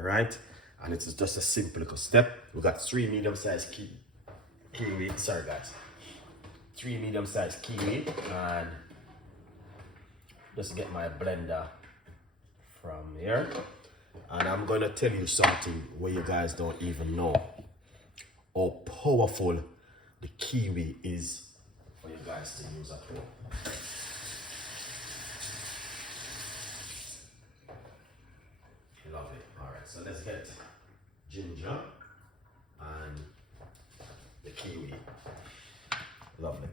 all right? And it's just a simple little step. We got 3 medium-sized kiwi, sorry guys. 3 medium-sized kiwi, and just get my blender from here. And I'm gonna tell you something where you guys don't even know how powerful the kiwi is for you guys to use at home. Lovely. All right, so let's get ginger and the kiwi. Lovely.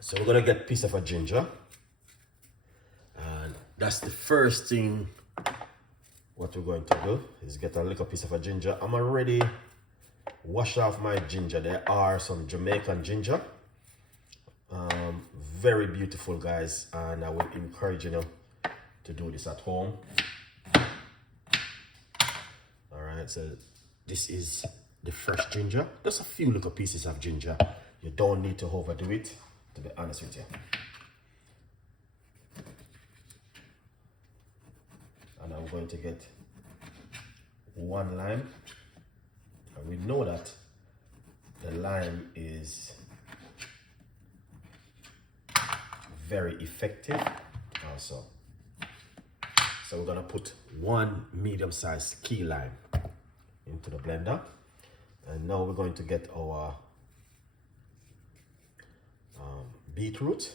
So we're gonna get a piece of a ginger, and that's the first thing. What we're going to do is get a little piece of a ginger. I'm already washed off my ginger. There are some Jamaican ginger, very beautiful guys, and I would encourage you to do this at home. All right, so this is the fresh ginger. Just a few little pieces of ginger. You don't need to overdo it, to be honest with you. And I'm going to get 1 lime. And we know that the lime is very effective also. So we're gonna put 1 medium-sized key lime into the blender. And now we're going to get our beetroot.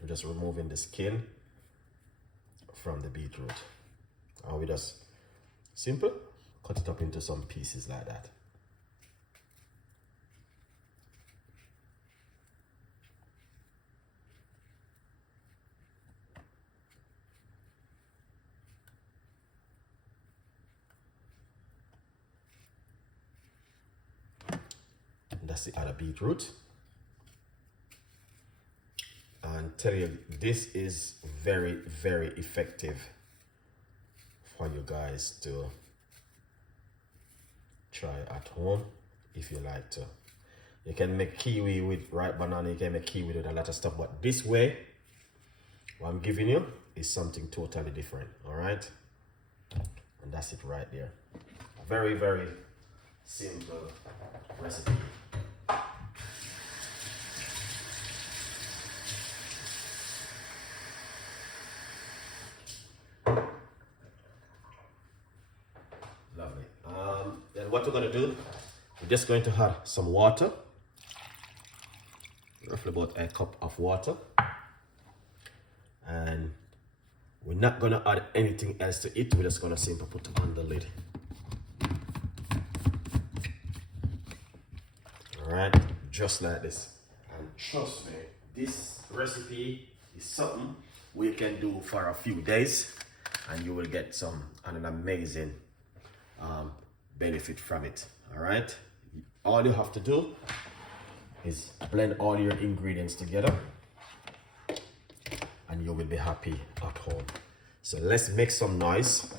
We're just removing the skin from the beetroot. And we just simple cut it up into some pieces like that. That's the other beetroot. And tell you, this is very, very effective for you guys to try at home if you like to. You can make kiwi with ripe banana, you can make kiwi with a lot of stuff, but this way, what I'm giving you is something totally different, all right? And that's it right there. Very, very simple recipe. Lovely. Then what we're gonna do, we're just going to add some water, roughly about a cup of water, and we're not gonna add anything else to it. We're just gonna simply put it on the lid. All right, just like this. And trust me, this recipe is something we can do for a few days, and you will get an amazing benefit from it. All right, all you have to do is blend all your ingredients together and you will be happy at home. So let's make some noise.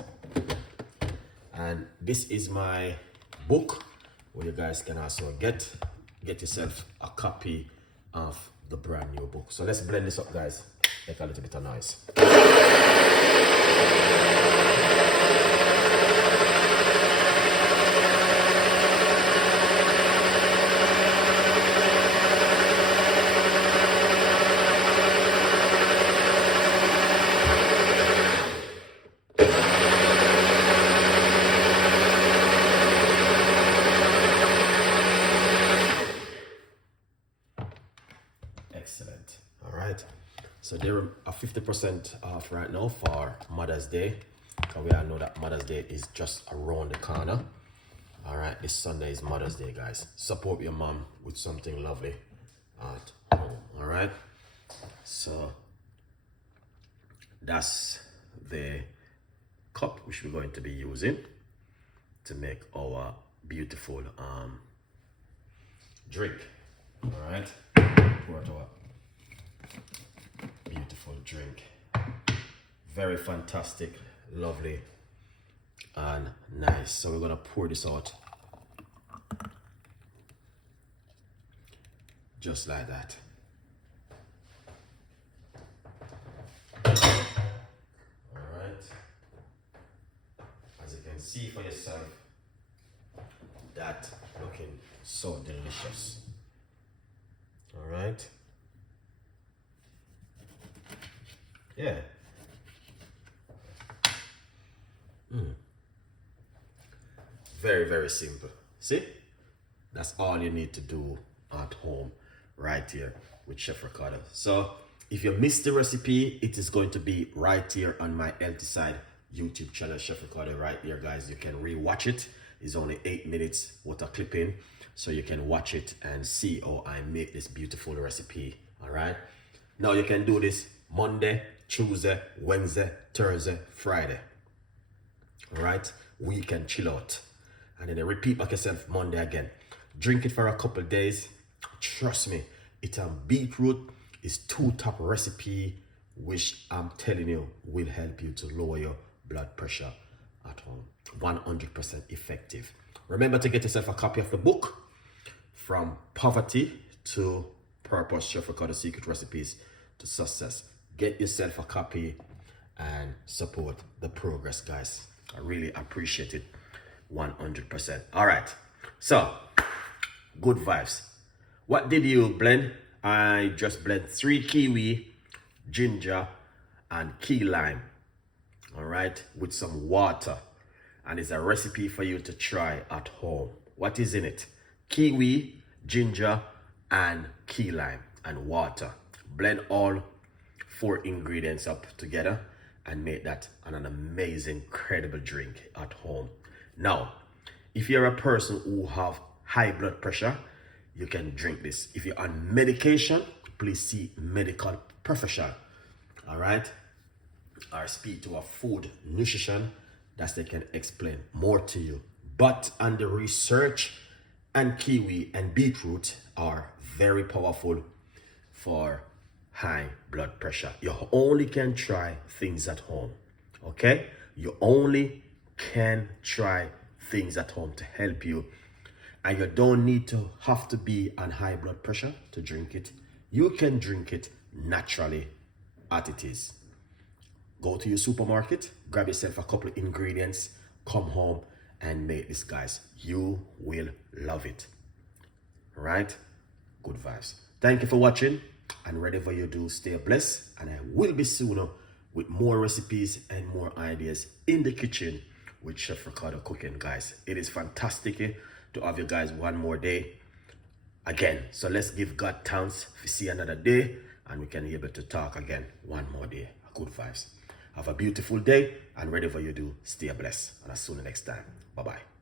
And this is my book where you guys can also get yourself a copy of the brand new book. So let's blend this up, guys. Make a little bit of noise. Excellent. All right. So they're a 50% off right now for Mother's Day. Because we all know that Mother's Day is just around the corner. All right. This Sunday is Mother's Day, guys. Support your mom with something lovely at home. All right. So that's the cup which we're going to be using to make our beautiful drink. All right. Pour it out. Beautiful drink, very fantastic, lovely and nice. So we're gonna pour this out. Just like that. Alright. As you can see for yourself, that looking so delicious. Alright. Yeah. Very, very simple. See? That's all you need to do at home right here with Chef Ricardo. So if you missed the recipe, it is going to be right here on my Healthy Side YouTube channel, Chef Ricardo, right here, guys. You can rewatch it. It's only 8 minutes worth of clipping, so you can watch it and see how I make this beautiful recipe. All right. Now you can do this Monday, Tuesday, Wednesday, Thursday, Friday. All right. Weekend chill out, and then you repeat back yourself Monday again. Drink it for a couple days. Trust me, it and beetroot is two top recipe which I'm telling you will help you to lower your blood pressure at home. 100% effective. Remember to get yourself a copy of the book, From Poverty to Purpose, Chef Ricardo Secret Recipes to Success. Get yourself a copy and support the progress, guys. I really appreciate it. 100%. All right. So, good vibes. What did you blend? I just blend 3 kiwi, ginger, and key lime. All right, with some water. And it's a recipe for you to try at home. What is in it? Kiwi, ginger, and key lime, and water. Blend all 4 ingredients up together and make that an amazing, incredible drink at home. Now, if you're a person who have high blood pressure, you can drink this. If you're on medication, please see medical professional. All right, or speak to a food nutrition that they can explain more to you. But on the research, and kiwi and beetroot are very powerful for high blood pressure. You only can try things at home. Okay, you only can try things at home to help you, and you don't need to have to be on high blood pressure to drink it. You can drink it naturally as it is. Go to your supermarket, grab yourself a couple of ingredients, come home and make this, guys. You will love it. All right? Good vibes. Thank you for watching, and whatever you do, stay blessed, and I will be sooner with more recipes and more ideas in the kitchen with Chef Ricardo cooking, guys. It is fantastic to have you guys one more day again. So let's give God thanks for see another day, and we can be able to talk again one more day. Good vibes. Have a beautiful day, and whatever you do, stay blessed. And I'll see you next time. Bye-bye.